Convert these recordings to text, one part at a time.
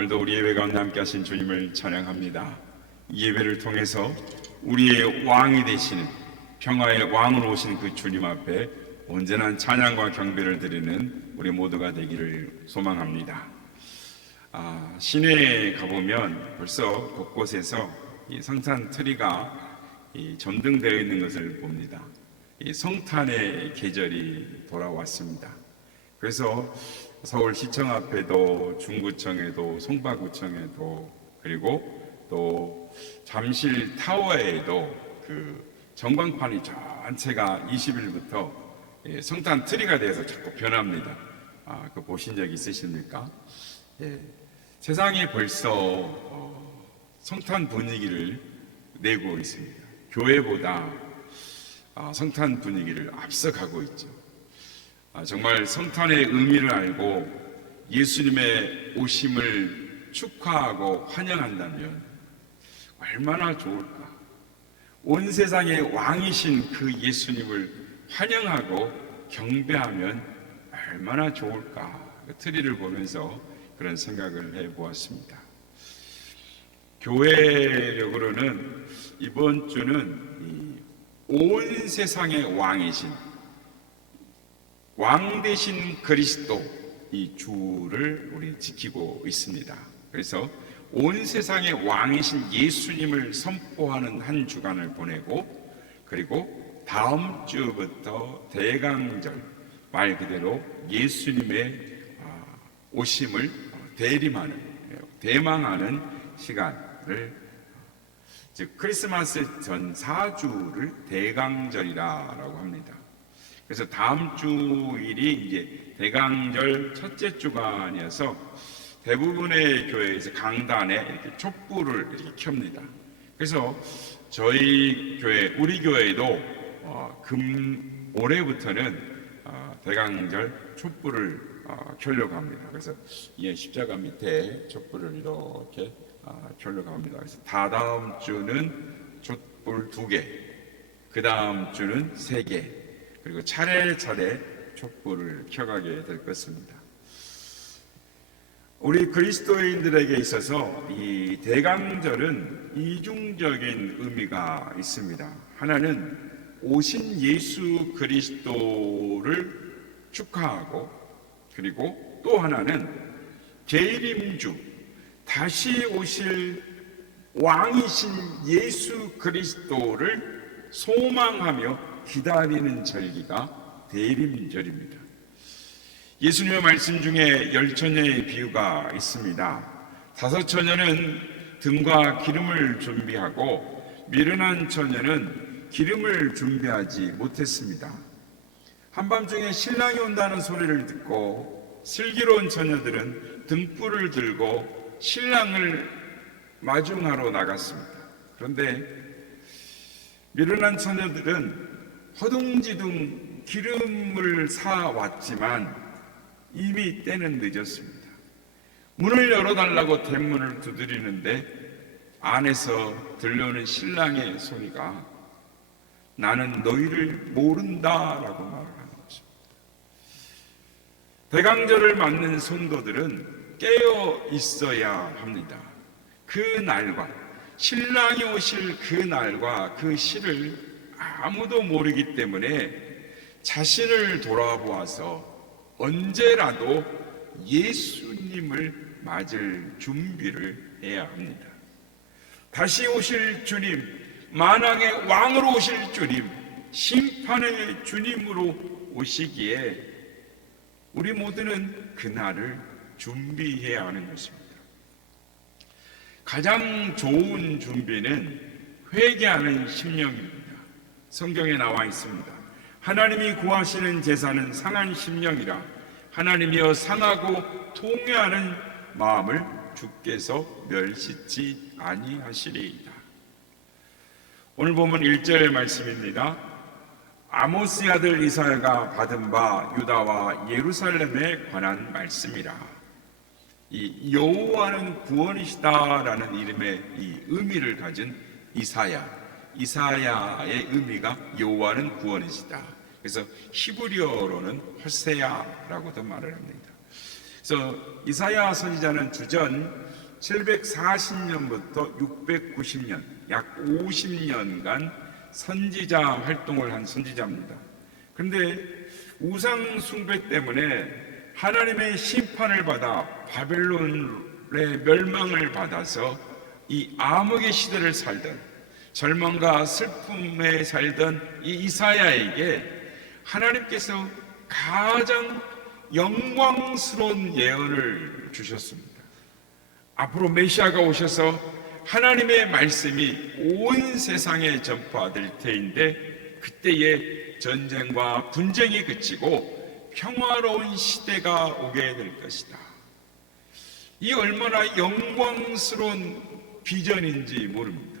오늘도 우리 예배 가운데 함께 하신 주님을 찬양합니다. 이 예배를 통해서 우리의 왕이 되시는 평화의 왕으로 오신 그 주님 앞에 온전한 찬양과 경배를 드리는 우리 모두가 되기를 소망합니다. 시내에 가보면 벌써 곳곳에서 이 성탄 트리가 점등되어 있는 것을 봅니다. 이 성탄의 계절이 돌아왔습니다. 그래서 서울시청 앞에도 중구청에도 송파구청에도 그리고 또 잠실 타워에도 그 전광판이 전체가 20일부터 성탄 트리가 돼서 자꾸 변합니다. 그거 보신 적 있으십니까? 세상이 벌써 성탄 분위기를 내고 있습니다. 교회보다 성탄 분위기를 앞서가고 있죠. 정말 성탄의 의미를 알고 예수님의 오심을 축하하고 환영한다면 얼마나 좋을까. 온 세상의 왕이신 그 예수님을 환영하고 경배하면 얼마나 좋을까. 그 트리를 보면서 그런 생각을 해보았습니다. 교회력으로는 이번 주는 온 세상의 왕이신 왕 되신 그리스도 이 주를 우리 지키고 있습니다. 그래서 온 세상의 왕이신 예수님을 선포하는 한 주간을 보내고, 그리고 다음 주부터 대강절, 말 그대로 예수님의 오심을 대망하는 시간을, 즉 크리스마스 전 4주를 대강절이라고 합니다. 그래서 다음 주일이 이제 대강절 첫째 주간이어서 대부분의 교회에서 강단에 이렇게 촛불을 이렇게 켭니다. 그래서 저희 교회, 우리 교회도 올해부터는 대강절 촛불을 켜려고 합니다. 그래서 이 십자가 밑에 촛불을 이렇게 켜려고 합니다. 그래서 다다음 주는 촛불 2개, 그 다음 주는 3개, 그리고 차례차례 촛불을 켜가게 될 것입니다. 우리 그리스도인들에게 있어서 이 대강절은 이중적인 의미가 있습니다. 하나는 오신 예수 그리스도를 축하하고, 그리고 또 하나는 재림주, 다시 오실 왕이신 예수 그리스도를 소망하며 기다리는 절기가 대림절입니다. 예수님의 말씀 중에 10처녀의 비유가 있습니다. 5처녀는 등과 기름을 준비하고 미련한 처녀는 기름을 준비하지 못했습니다. 한밤중에 신랑이 온다는 소리를 듣고 슬기로운 처녀들은 등불을 들고 신랑을 마중하러 나갔습니다. 그런데 미련한 처녀들은 허둥지둥 기름을 사왔지만 이미 때는 늦었습니다. 문을 열어달라고 대문을 두드리는데 안에서 들려오는 신랑의 소리가 나는 너희를 모른다라고 말을 하는 것입니다. 대강절을 맞는 성도들은 깨어 있어야 합니다. 그 날과 신랑이 오실 그 날과 그 시를 아무도 모르기 때문에 자신을 돌아보아서 언제라도 예수님을 맞을 준비를 해야 합니다. 다시 오실 주님, 만왕의 왕으로 오실 주님, 심판의 주님으로 오시기에 우리 모두는 그날을 준비해야 하는 것입니다. 가장 좋은 준비는 회개하는 심령입니다. 성경에 나와 있습니다. 하나님이 구하시는 제사는 상한 심령이라 하나님이여 상하고 통회하는 마음을 주께서 멸시치 아니하시리이다. 오늘 보면 1절의 말씀입니다. 아모스의 아들 이사야가 받은 바 유다와 예루살렘에 관한 말씀이라. 이 여호와는 구원이시다라는 이름의 이 의미를 가진 이사야의 의미가 여호와는 구원이시다. 그래서 히브리어로는 호세아라고도 말을 합니다. 그래서 이사야 선지자는 주전 740년부터 690년, 약 50년간 선지자 활동을 한 선지자입니다. 그런데 우상 숭배 때문에 하나님의 심판을 받아 바벨론의 멸망을 받아서 이 암흑의 시대를 살던, 절망과 슬픔에 살던 이 이사야에게 하나님께서 가장 영광스러운 예언을 주셨습니다. 앞으로 메시아가 오셔서 하나님의 말씀이 온 세상에 전파될 때인데, 그때에 전쟁과 분쟁이 그치고 평화로운 시대가 오게 될 것이다. 이 얼마나 영광스러운 비전인지 모릅니다.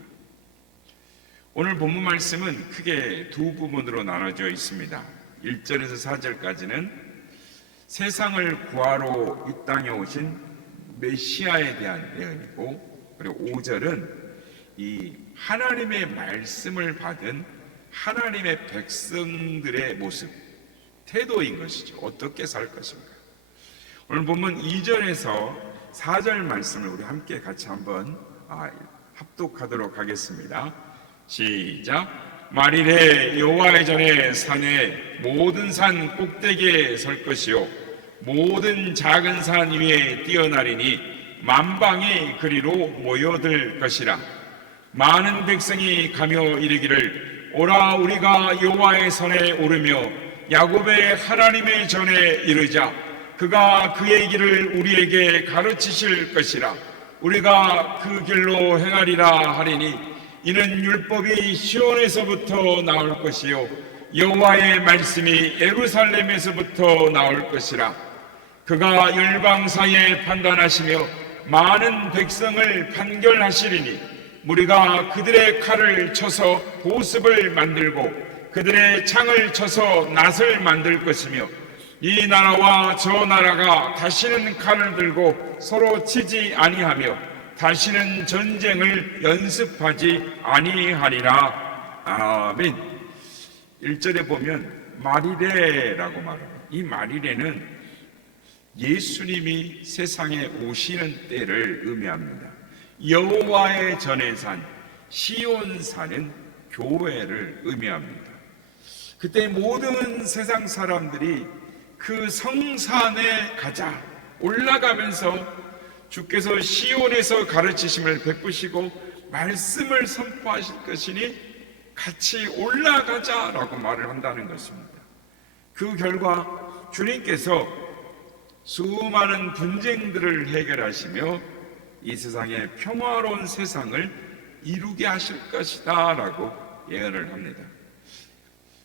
오늘 본문 말씀은 크게 두 부분으로 나눠져 있습니다. 1절에서 4절까지는 세상을 구하러 이 땅에 오신 메시아에 대한 예언이고, 그리고 5절은 이 하나님의 말씀을 받은 하나님의 백성들의 모습, 태도인 것이죠. 어떻게 살 것인가. 오늘 보면 2절에서 4절 말씀을 우리 함께 같이 한번 합독하도록 하겠습니다. 시작. 말일에 여호와의 전에 산에 모든 산 꼭대기에 설 것이요 모든 작은 산 위에 뛰어나리니 만방이 그리로 모여들 것이라. 많은 백성이 가며 이르기를 오라 우리가 여호와의 선에 오르며 야곱의 하나님의 전에 이르자. 그가 그의 길을 우리에게 가르치실 것이라. 우리가 그 길로 행하리라 하리니 이는 율법이 시온에서부터 나올 것이요 여호와의 말씀이 예루살렘에서부터 나올 것이라. 그가 열방 사이에 판단하시며 많은 백성을 판결하시리니 무리가 그들의 칼을 쳐서 보습을 만들고 그들의 창을 쳐서 낫을 만들 것이며 이 나라와 저 나라가 다시는 칼을 들고 서로 치지 아니하며 다시는 전쟁을 연습하지 아니하리라. 아멘. 1절에 보면 말이래라고 말합니다. 이 말이래는 예수님이 세상에 오시는 때를 의미합니다. 여호와의 전에 산 시온산은 교회를 의미합니다. 그때 모든 세상 사람들이 그 성산에 가자 올라가면서 주께서 시온에서 가르치심을 베푸시고 말씀을 선포하실 것이니 같이 올라가자라고 말을 한다는 것입니다. 그 결과 주님께서 수많은 분쟁들을 해결하시며 이 세상에 평화로운 세상을 이루게 하실 것이다 라고 예언을 합니다.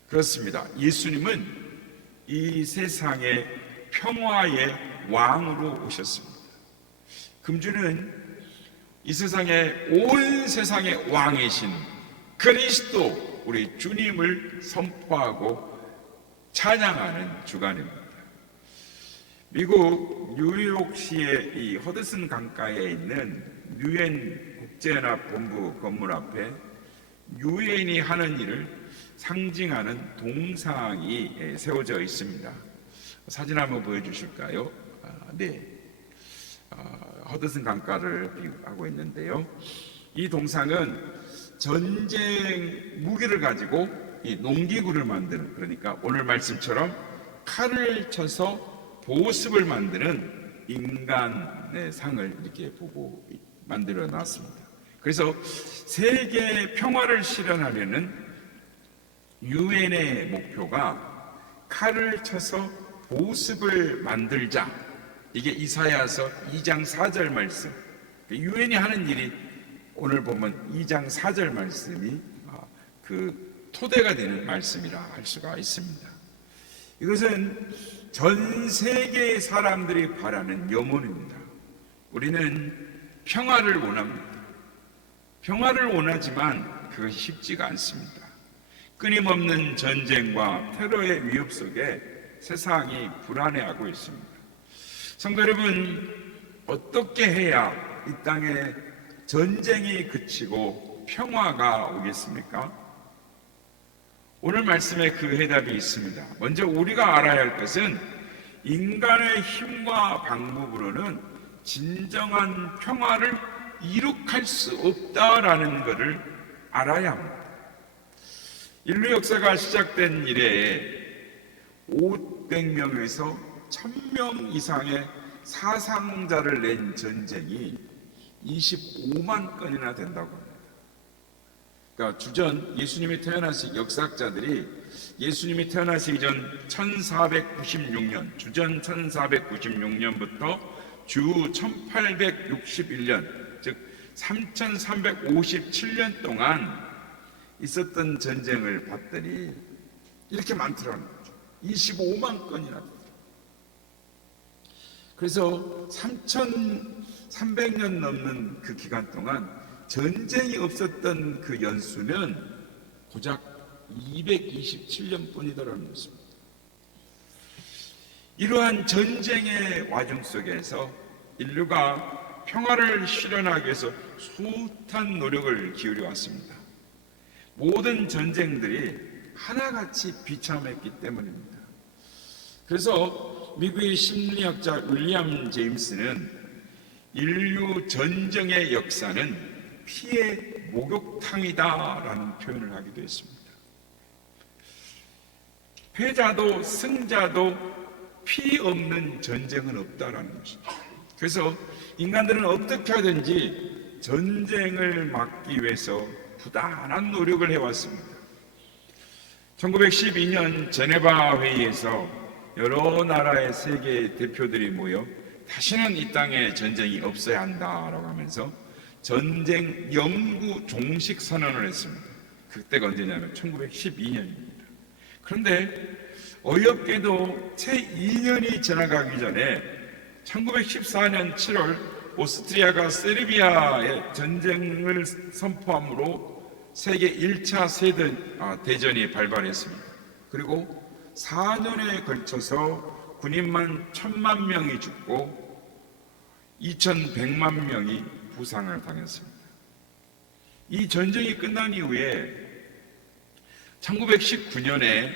그렇습니다. 예수님은 이 세상의 평화의 왕으로 오셨습니다. 금주는 이 세상의 온 세상의 왕이신 그리스도 우리 주님을 선포하고 찬양하는 주간입니다. 미국 뉴욕시의 이 허드슨 강가에 있는 유엔 국제연합본부 건물 앞에 유엔이 하는 일을 상징하는 동상이 세워져 있습니다. 사진 한번 보여주실까요? 네, 허드슨 강가를 비유하고 있는데요. 이 동상은 전쟁 무기를 가지고 이 농기구를 만드는, 그러니까 오늘 말씀처럼 칼을 쳐서 보습을 만드는 인간의 상을 이렇게 보고 만들어 놨습니다. 그래서 세계 평화를 실현하려는 유엔의 목표가 칼을 쳐서 보습을 만들자. 이게 이사야서 2장 4절 말씀. 유엔이 하는 일이 오늘 보면 2장 4절 말씀이 그 토대가 되는 말씀이라 할 수가 있습니다. 이것은 전 세계의 사람들이 바라는 염원입니다. 우리는 평화를 원합니다. 평화를 원하지만 그것이 쉽지가 않습니다. 끊임없는 전쟁과 테러의 위협 속에 세상이 불안해하고 있습니다. 성도 여러분, 어떻게 해야 이 땅에 전쟁이 그치고 평화가 오겠습니까? 오늘 말씀에 그 해답이 있습니다. 먼저 우리가 알아야 할 것은 인간의 힘과 방법으로는 진정한 평화를 이룩할 수 없다라는 것을 알아야 합니다. 인류 역사가 시작된 이래 500명에서 1000명 이상의 사상자를 낸 전쟁이 25만 건이나 된다고 합니다. 그러니까 주전 예수님이 태어나시기 역사학자들이 예수님이 태어나시기 전 1496년, 주전 1496년부터 주 1861년, 즉 3357년 동안 있었던 전쟁을 봤더니 이렇게 많더라는 거죠. 25만 건이나. 그래서 3300년 넘는 그 기간 동안 전쟁이 없었던 그 연수는 고작 227년 뿐이더라는 것입니다. 이러한 전쟁의 와중 속에서 인류가 평화를 실현하기 위해서 숱한 노력을 기울여 왔습니다. 모든 전쟁들이 하나같이 비참했기 때문입니다. 그래서 미국의 심리학자 윌리엄 제임스는 인류 전쟁의 역사는 피의 목욕탕이다라는 표현을 하기도 했습니다. 패자도 승자도 피 없는 전쟁은 없다라는 것입니다. 그래서 인간들은 어떻게 하든지 전쟁을 막기 위해서 부단한 노력을 해왔습니다. 1912년 제네바 회의에서 여러 나라의 세계 대표들이 모여 다시는 이 땅에 전쟁이 없어야 한다라고 하면서 전쟁 영구 종식 선언을 했습니다. 그때가 언제냐면 1912년입니다. 그런데 어이없게도 채 2년이 지나가기 전에 1914년 7월 오스트리아가 세르비아에 전쟁을 선포함으로 세계 1차 대전이 발발했습니다. 그리고 4년에 걸쳐서 군인만 1000만 명이 죽고 2100만 명이 부상을 당했습니다. 이 전쟁이 끝난 이후에 1919년에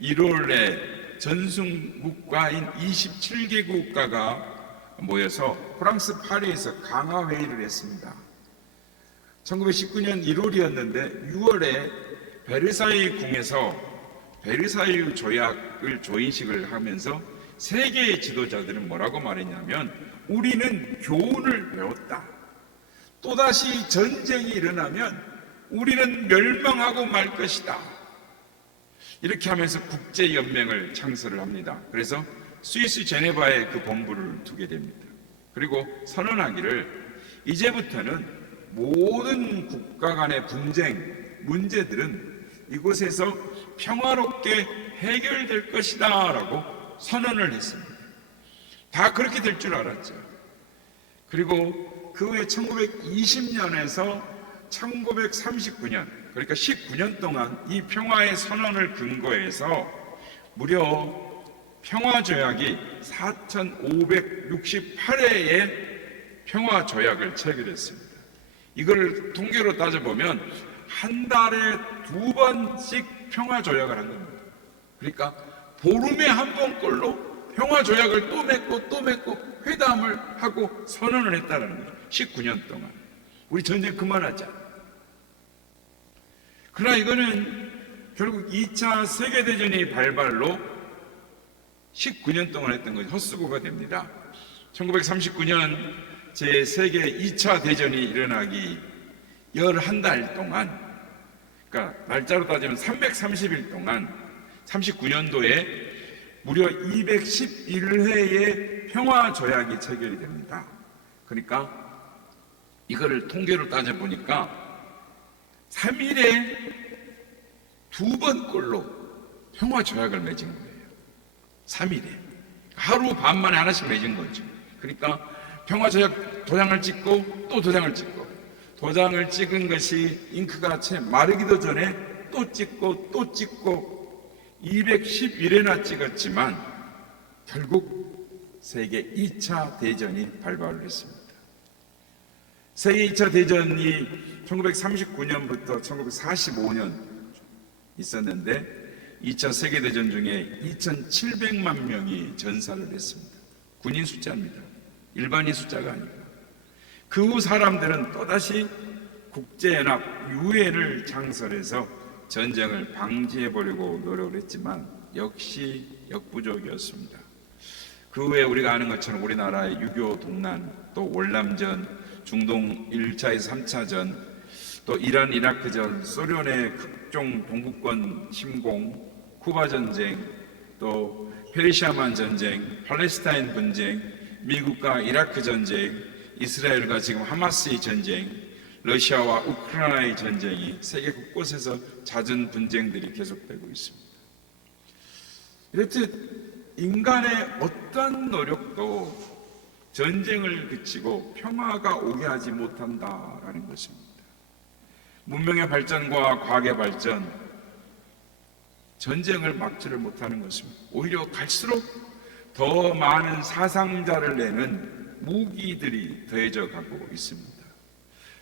1월에 전승 국가인 27개 국가가 모여서 프랑스 파리에서 강화회의를 했습니다. 1919년 1월이었는데 6월에 베르사유 궁에서 베르사유 조약을 조인식을 하면서 세계의 지도자들은 뭐라고 말했냐면 우리는 교훈을 배웠다. 또다시 전쟁이 일어나면 우리는 멸망하고 말 것이다. 이렇게 하면서 국제연맹을 창설을 합니다. 그래서 스위스 제네바에 그 본부를 두게 됩니다. 그리고 선언하기를 이제부터는 모든 국가 간의 분쟁, 문제들은 이곳에서 평화롭게 해결될 것이다 라고 선언을 했습니다. 다 그렇게 될 줄 알았죠. 그리고 그 후에 1920년에서 1939년, 그러니까 19년 동안 이 평화의 선언을 근거해서 무려 평화조약이 4568회의 평화조약을 체결했습니다. 이걸 통계로 따져보면 한 달에 2번씩 평화조약을 한 겁니다. 그러니까 보름에 한 번꼴로 평화조약을 또 맺고 회담을 하고 선언을 했다는 거죠. 19년 동안. 우리 전쟁 그만하자. 그러나 이거는 결국 2차 세계대전이 발발로 19년 동안 했던 것이 헛수고가 됩니다. 1939년 제 세계 2차 대전이 일어나기 11달 동안, 그러니까 날짜로 따지면 330일 동안 39년도에 무려 211회의 평화조약이 체결이 됩니다. 그러니까 이거를 통계로 따져보니까 3일에 2번꼴로 평화조약을 맺은 거예요. 3일에. 하루 반 만에 하나씩 맺은 거죠. 그러니까 평화조약 도장을 찍고 또 도장을 찍고, 도장을 찍은 것이 잉크가 채 마르기도 전에 또 찍고 211회나 찍었지만 결국 세계 2차 대전이 발발을 했습니다. 세계 2차 대전이 1939년부터 1945년 있었는데 2차 세계대전 중에 2700만 명이 전사를 했습니다. 군인 숫자입니다. 일반인 숫자가 아니고. 그 후 사람들은 또다시 국제연합 유엔을 창설해서 전쟁을 방지해 보려고 노력을 했지만 역시 역부족이었습니다. 그 후에 우리가 아는 것처럼 우리나라의 6.25 동란, 또 월남전, 중동 1차에서 3차전, 또 이란 이라크전, 소련의 극종 동부권 침공, 쿠바 전쟁, 또 페르시아만 전쟁, 팔레스타인 분쟁, 미국과 이라크 전쟁, 이스라엘과 지금 하마스의 전쟁, 러시아와 우크라이나의 전쟁이 세계 곳곳에서 잦은 분쟁들이 계속되고 있습니다. 이렇듯 인간의 어떤 노력도 전쟁을 그치고 평화가 오게 하지 못한다라는 것입니다. 문명의 발전과 과학의 발전, 전쟁을 막지를 못하는 것입니다. 오히려 갈수록 더 많은 사상자를 내는 무기들이 더해져 가고 있습니다.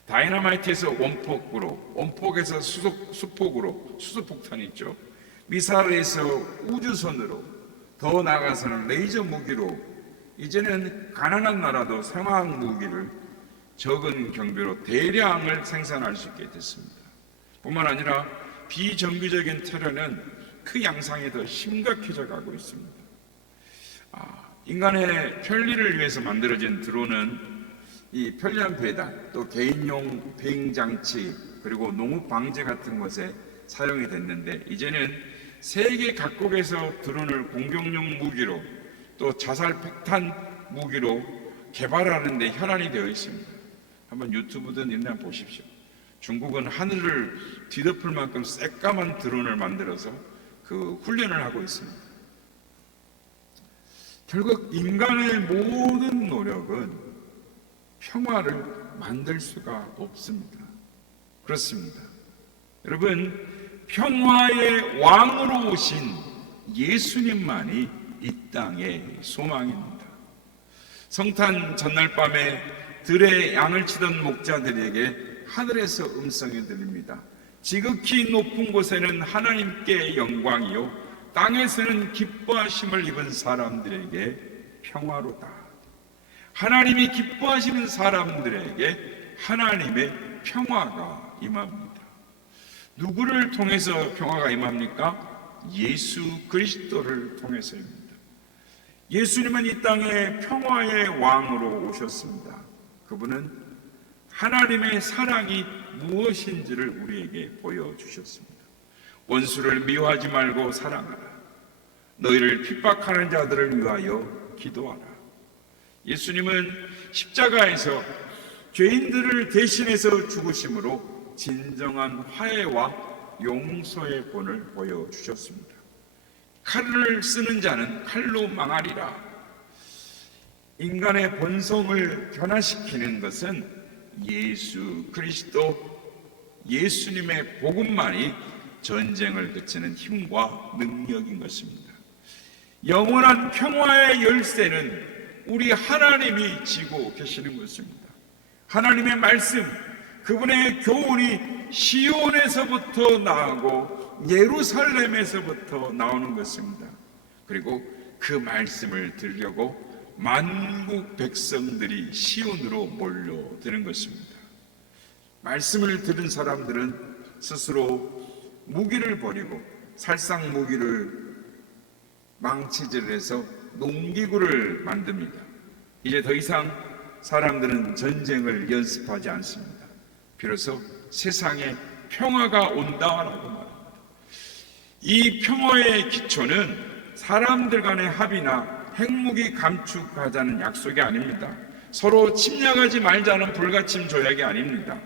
다이너마이트에서 원폭으로, 원폭에서 수폭으로, 수소폭탄이 있죠. 미사일에서 우주선으로, 더 나아가서는 레이저 무기로, 이제는 가난한 나라도 상황 무기를 적은 경비로 대량을 생산할 수 있게 됐습니다. 뿐만 아니라 비정규적인 테러는 그 양상이 더 심각해져 가고 있습니다. 인간의 편리를 위해서 만들어진 드론은 이 편리한 배달, 또 개인용 비행 장치, 그리고 농업 방제 같은 것에 사용이 됐는데, 이제는 세계 각국에서 드론을 공격용 무기로, 또 자살 폭탄 무기로 개발하는 데 현안이 되어 있습니다. 한번 유튜브든 있나 보십시오. 중국은 하늘을 뒤덮을 만큼 새까만 드론을 만들어서 그 훈련을 하고 있습니다. 결국 인간의 모든 노력은 평화를 만들 수가 없습니다. 그렇습니다. 여러분, 평화의 왕으로 오신 예수님만이 이 땅의 소망입니다. 성탄 전날 밤에 들에 양을 치던 목자들에게 하늘에서 음성이 들립니다. 지극히 높은 곳에는 하나님께 영광이요, 땅에서는 기뻐하심을 입은 사람들에게 평화로다. 하나님이 기뻐하시는 사람들에게 하나님의 평화가 임합니다. 누구를 통해서 평화가 임합니까? 예수 그리스도를 통해서입니다. 예수님은 이 땅에 평화의 왕으로 오셨습니다. 그분은 하나님의 사랑이 무엇인지를 우리에게 보여주셨습니다. 원수를 미워하지 말고 사랑하라. 너희를 핍박하는 자들을 위하여 기도하라. 예수님은 십자가에서 죄인들을 대신해서 죽으심으로 진정한 화해와 용서의 본을 보여주셨습니다. 칼을 쓰는 자는 칼로 망하리라. 인간의 본성을 변화시키는 것은 예수 그리스도, 예수님의 복음만이 전쟁을 그치는 힘과 능력인 것입니다. 영원한 평화의 열쇠는 우리 하나님이 쥐고 계시는 것입니다. 하나님의 말씀, 그분의 교훈이 시온에서부터 나오고 예루살렘에서부터 나오는 것입니다. 그리고 그 말씀을 들으려고 만국 백성들이 시온으로 몰려드는 것입니다. 말씀을 들은 사람들은 스스로 무기를 버리고 살상 무기를 망치질해서 농기구를 만듭니다. 이제 더 이상 사람들은 전쟁을 연습하지 않습니다. 비로소 세상에 평화가 온다라고 말합니다. 이 평화의 기초는 사람들 간의 합의나 핵무기 감축하자는 약속이 아닙니다. 서로 침략하지 말자는 불가침 조약이 아닙니다.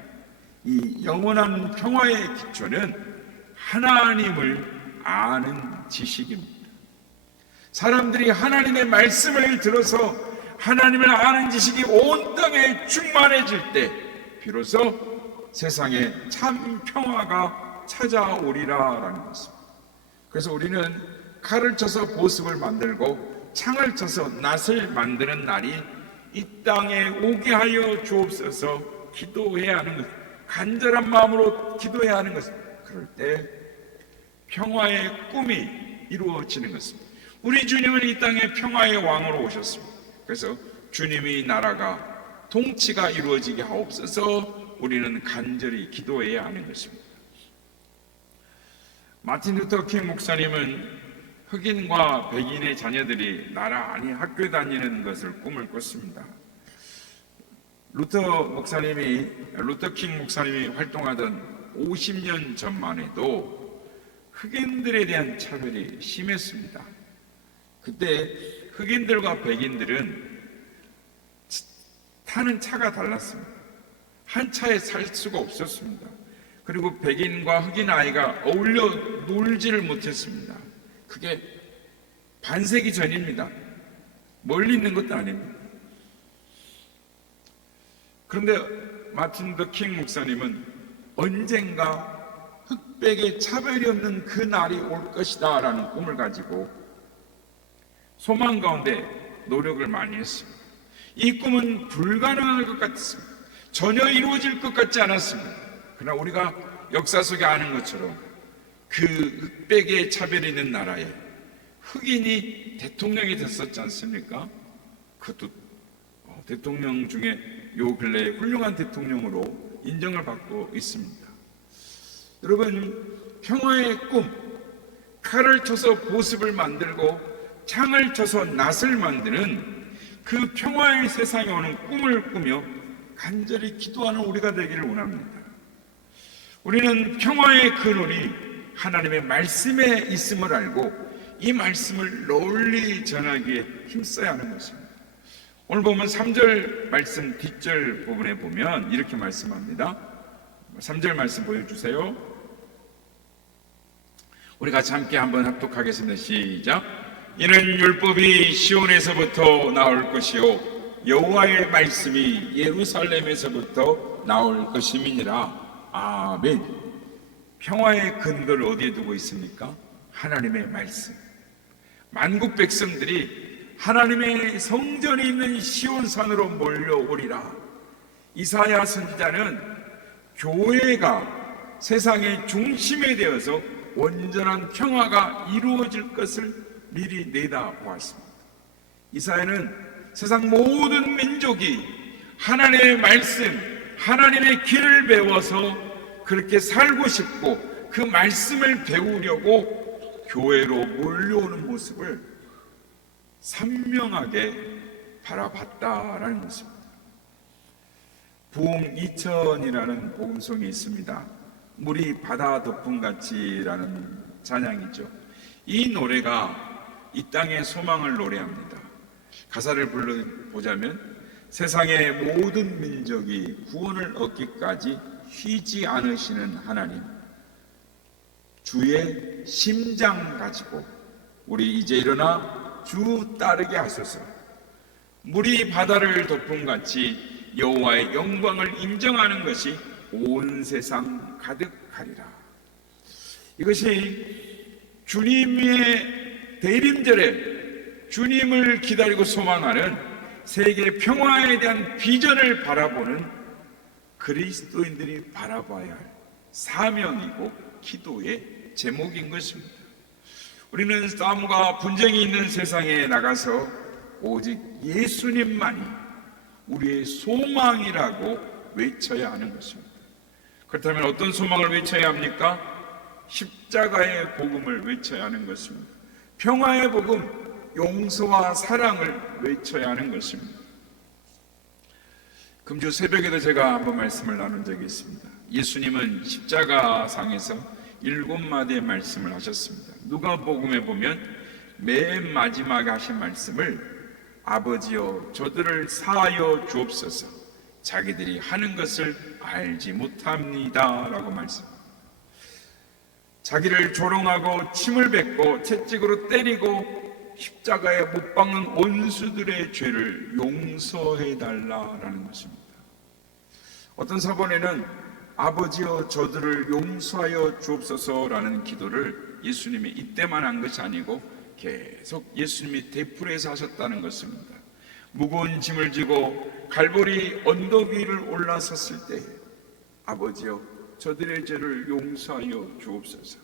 이 영원한 평화의 기초는 하나님을 아는 지식입니다. 사람들이 하나님의 말씀을 들어서 하나님을 아는 지식이 온 땅에 충만해질 때 비로소 세상에 참 평화가 찾아오리라라는 것입니다. 그래서 우리는 칼을 쳐서 보습을 만들고 창을 쳐서 낫을 만드는 날이 이 땅에 오게 하여 주옵소서 기도해야 하는 것, 간절한 마음으로 기도해야 하는 것. 그럴 때 평화의 꿈이 이루어지는 것입니다. 우리 주님은 이 땅에 평화의 왕으로 오셨습니다. 그래서 주님의 나라가 통치가 이루어지게 하옵소서 우리는 간절히 기도해야 하는 것입니다. 마틴 루터 킹 목사님은 흑인과 백인의 자녀들이 나란히 학교 다니는 것을 꿈을 꿨습니다. 루터 킹 목사님이 활동하던 50년 전만 해도 흑인들에 대한 차별이 심했습니다. 그때 흑인들과 백인들은 타는 차가 달랐습니다. 한 차에 살 수가 없었습니다. 그리고 백인과 흑인 아이가 어울려 놀지를 못했습니다. 그게 반세기 전입니다. 멀리 있는 것도 아닙니다. 그런데 마틴 루터 킹 목사님은 언젠가 흑백의 차별이 없는 그 날이 올 것이다 라는 꿈을 가지고 소망 가운데 노력을 많이 했습니다. 이 꿈은 불가능할 것 같았습니다. 전혀 이루어질 것 같지 않았습니다. 그러나 우리가 역사 속에 아는 것처럼 그 흑백의 차별이 있는 나라에 흑인이 대통령이 됐었지 않습니까? 그것도 대통령 중에 요 근래에 훌륭한 대통령으로 인정을 받고 있습니다. 여러분, 평화의 꿈, 칼을 쳐서 보습을 만들고 창을 쳐서 낫을 만드는 그 평화의 세상에 오는 꿈을 꾸며 간절히 기도하는 우리가 되기를 원합니다. 우리는 평화의 근원이 하나님의 말씀에 있음을 알고 이 말씀을 널리 전하기에 힘써야 하는 것입니다. 오늘 보면 3절 말씀 뒷절 부분에 보면 이렇게 말씀합니다. 3절 말씀 보여주세요. 우리 같이 함께 한번 합독하겠습니다. 시작. 이는 율법이 시온에서부터 나올 것이요 여호와의 말씀이 예루살렘에서부터 나올 것임이니라. 아멘. 평화의 근거를 어디에 두고 있습니까? 하나님의 말씀. 만국 백성들이 하나님의 성전이 있는 시온산으로 몰려오리라. 이사야 선지자는 교회가 세상의 중심에 되어서 온전한 평화가 이루어질 것을 미리 내다보았습니다. 이사야는 세상 모든 민족이 하나님의 말씀, 하나님의 길을 배워서 그렇게 살고 싶고 그 말씀을 배우려고 교회로 몰려오는 모습을 선명하게 바라봤다라는 것입니다. 부흥 2000이라는 복음송이 있습니다. 물이 바다 덮음같이라는 찬양이죠. 이 노래가 이 땅의 소망을 노래합니다. 가사를 불러보자면 세상의 모든 민족이 구원을 얻기까지 쉬지 않으시는 하나님, 주의 심장 가지고 우리 이제 일어나 주 따르게 하소서. 물이 바다를 덮음같이 여호와의 영광을 인정하는 것이 온 세상 가득하리라. 이것이 주님의 대림절에 주님을 기다리고 소망하는 세계 평화에 대한 비전을 바라보는 그리스도인들이 바라봐야 할 사명이고 기도의 제목인 것입니다. 우리는 싸움과 분쟁이 있는 세상에 나가서 오직 예수님만이 우리의 소망이라고 외쳐야 하는 것입니다. 그렇다면 어떤 소망을 외쳐야 합니까? 십자가의 복음을 외쳐야 하는 것입니다. 평화의 복음, 용서와 사랑을 외쳐야 하는 것입니다. 금주 새벽에도 제가 한번 말씀을 나눈 적이 있습니다. 예수님은 십자가상에서 7마디의 말씀을 하셨습니다. 누가복음에 보면 맨 마지막에 하신 말씀을 아버지여 저들을 사하여 주옵소서 자기들이 하는 것을 알지 못합니다 라고 말씀합니다. 자기를 조롱하고 침을 뱉고 채찍으로 때리고 십자가에 못 박는 원수들의 죄를 용서해 달라라는 것입니다. 어떤 사본에는 아버지여 저들을 용서하여 주옵소서라는 기도를 예수님이 이때만 한 것이 아니고 계속 예수님이 되풀이해서 하셨다는 것입니다. 무거운 짐을 지고 갈보리 언덕 위를 올라섰을 때 아버지여 저들의 죄를 용서하여 주옵소서.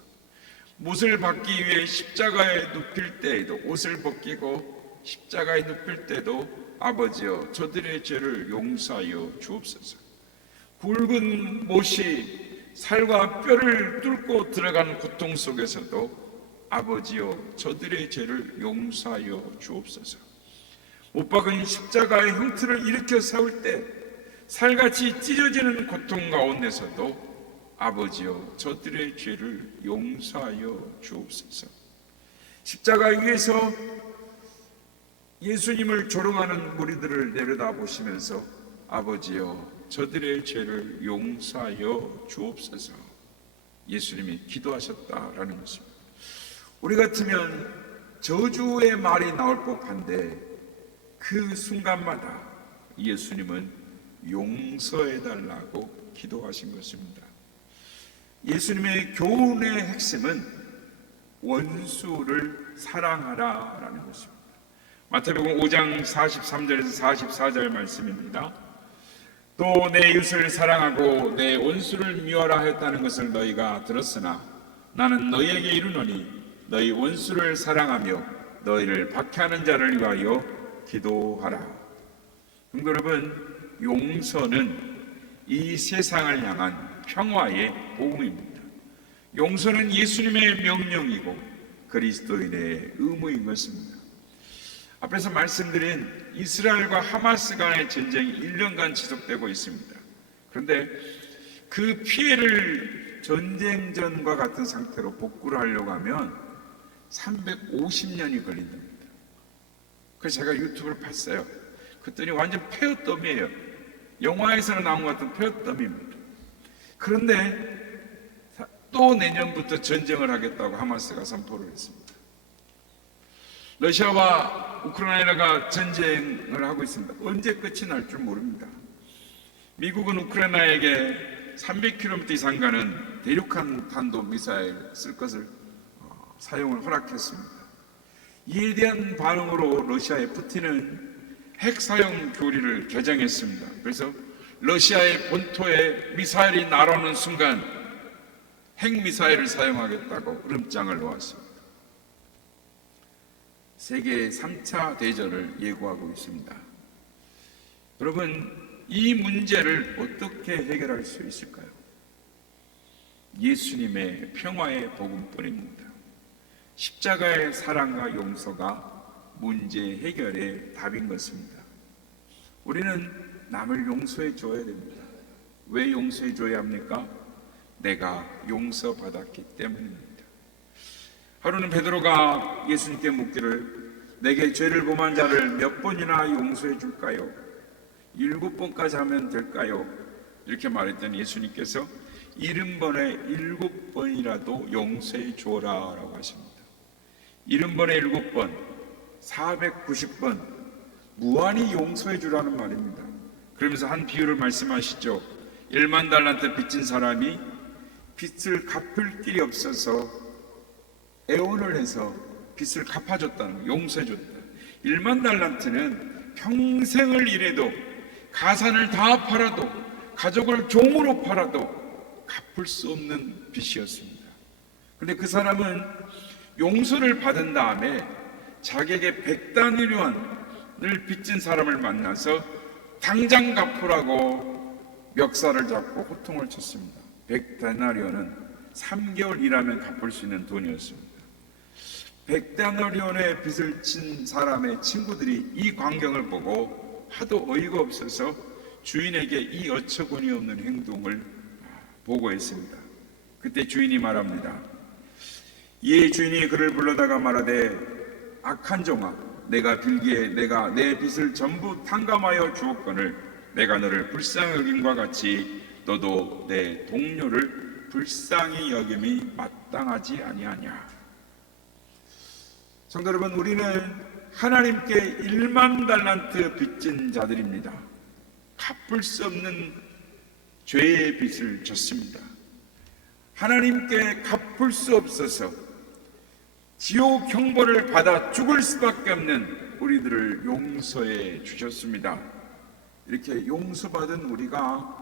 못을 받기 위해 십자가에 눕힐 때에도 옷을 벗기고 십자가에 눕힐 때도 아버지여 저들의 죄를 용서하여 주옵소서. 굵은 못이 살과 뼈를 뚫고 들어가는 고통 속에서도 아버지여 저들의 죄를 용서하여 주옵소서. 못 박은 십자가의 형틀을 일으켜 세울 때 살같이 찢어지는 고통 가운데서도 아버지여 저들의 죄를 용서하여 주옵소서. 십자가 위에서 예수님을 조롱하는 무리들을 내려다보시면서 아버지여 저들의 죄를 용서하여 주옵소서. 예수님이 기도하셨다라는 것입니다. 우리 같으면 저주의 말이 나올 법한데 그 순간마다 예수님은 용서해달라고 기도하신 것입니다. 예수님의 교훈의 핵심은 원수를 사랑하라라는 것입니다. 마태복음 5장 43절에서 44절 말씀입니다. 또 내 이웃을 사랑하고 내 원수를 미워라 했다는 것을 너희가 들었으나 나는 너희에게 이르노니 너희 원수를 사랑하며 너희를 박해하는 자를 위하여 기도하라. 성도 여러분, 용서는 이 세상을 향한 평화의 복음입니다. 용서는 예수님의 명령이고 그리스도인의 의무인 것입니다. 앞에서 말씀드린 이스라엘과 하마스 간의 전쟁이 1년간 지속되고 있습니다. 그런데 그 피해를 전쟁 전과 같은 상태로 복구를 하려고 하면 350년이 걸린답니다. 그래서 제가 유튜브를 봤어요. 그랬더니 완전 폐허더미예요. 영화에서는 나온 것 같은 폐허더미입니다. 그런데 또 내년부터 전쟁을 하겠다고 하마스가 선포를 했습니다. 러시아와 우크라이나가 전쟁을 하고 있습니다. 언제 끝이 날 줄 모릅니다. 미국은 우크라이나에게 300km 이상 가는 대륙간 탄도 미사일 쓸 것을 사용을 허락했습니다. 이에 대한 반응으로 러시아의 푸틴은 핵 사용 교리를 개정했습니다. 그래서 러시아의 본토에 미사일이 날아오는 순간 핵미사일을 사용하겠다고 으름장을 놓았습니다. 세계 3차 대전을 예고하고 있습니다. 여러분, 이 문제를 어떻게 해결할 수 있을까요? 예수님의 평화의 복음뿐입니다. 십자가의 사랑과 용서가 문제 해결의 답인 것입니다. 우리는 남을 용서해 줘야 됩니다. 왜 용서해 줘야 합니까? 내가 용서받았기 때문입니다. 하루는 베드로가 예수님께 묻기를 내게 죄를 범한 자를 몇 번이나 용서해 줄까요? 7번까지 하면 될까요? 이렇게 말했더니 예수님께서 70번에 7번이라도 용서해 주어라 라고 하십니다. 70번에 7번, 490번 무한히 용서해 주라는 말입니다. 그러면서 한 비유를 말씀하시죠. 1만 달란트 빚진 사람이 빚을 갚을 길이 없어서 애원을 해서 빚을 갚아줬다는, 용서해줬다. 1만 달란트는 평생을 일해도 가산을 다 팔아도 가족을 종으로 팔아도 갚을 수 없는 빚이었습니다. 그런데 그 사람은 용서를 받은 다음에 자기에게 100다니엘을 빚진 사람을 만나서 당장 갚으라고 멱살을 잡고 호통을 쳤습니다. 100다니엘은 3개월 일하면 갚을 수 있는 돈이었습니다. 100다니엘의 빚을 진 사람의 친구들이 이 광경을 보고 하도 어이가 없어서 주인에게 이 어처구니 없는 행동을 보고했습니다. 그때 주인이 말합니다. 이에 주인이 그를 불러다가 말하되 악한 종아, 내가 빌기에 내가 내 빚을 전부 탕감하여 주었거늘 내가 너를 불쌍히 여김과 같이 너도 내 동료를 불쌍히 여김이 마땅하지 아니하냐. 성도 여러분, 우리는 하나님께 1만 달란트 빚진 자들입니다. 갚을 수 없는 죄의 빚을 졌습니다. 하나님께 갚을 수 없어서 지옥 형벌을 받아 죽을 수밖에 없는 우리들을 용서해 주셨습니다. 이렇게 용서받은 우리가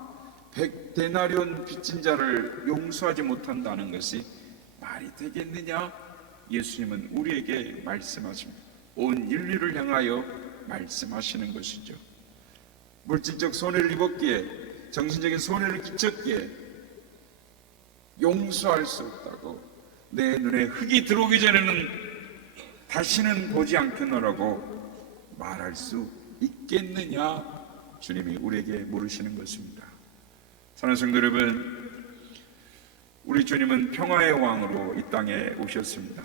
100데나리온 빚진 자를 용서하지 못한다는 것이 말이 되겠느냐? 예수님은 우리에게 말씀하십니다. 온 인류를 향하여 말씀하시는 것이죠. 물질적 손해를 입었기에, 정신적인 손해를 끼쳤기에 용서할 수 없다고, 내 눈에 흙이 들어오기 전에는 다시는 보지 않겠노라고 말할 수 있겠느냐, 주님이 우리에게 물으시는 것입니다. 사랑하는 성도 여러분, 우리 주님은 평화의 왕으로 이 땅에 오셨습니다.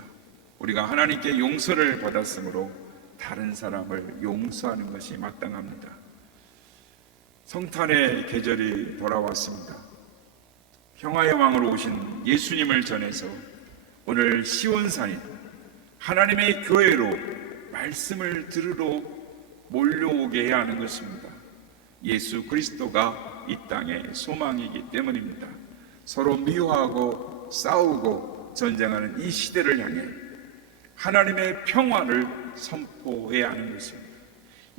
우리가 하나님께 용서를 받았으므로 다른 사람을 용서하는 것이 마땅합니다. 성탄의 계절이 돌아왔습니다. 평화의 왕으로 오신 예수님을 전해서 오늘 시온산인 하나님의 교회로 말씀을 들으러 몰려오게 해야 하는 것입니다. 예수 그리스도가 이 땅의 소망이기 때문입니다. 서로 미워하고 싸우고 전쟁하는 이 시대를 향해 하나님의 평화를 선포해야 하는 것입니다.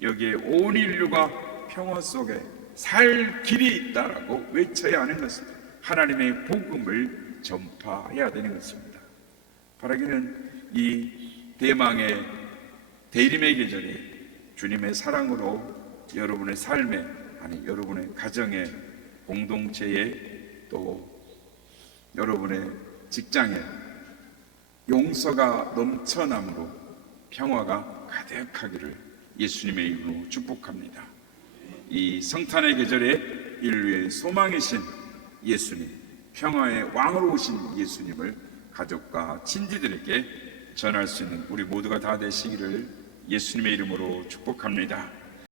여기에 온 인류가 평화 속에 살 길이 있다라고 외쳐야 하는 것입니다. 하나님의 복음을 전파해야 되는 것입니다. 바라기는 이 대망의 대림의 계절에 주님의 사랑으로 여러분의 삶에, 아니 여러분의 가정에, 공동체에, 또 여러분의 직장에 용서가 넘쳐남으로 평화가 가득하기를 예수님의 이름으로 축복합니다. 이 성탄의 계절에 인류의 소망이신 예수님, 평화의 왕으로 오신 예수님을 가족과 친지들에게 전할 수 있는 우리 모두가 다 되시기를 예수님의 이름으로 축복합니다.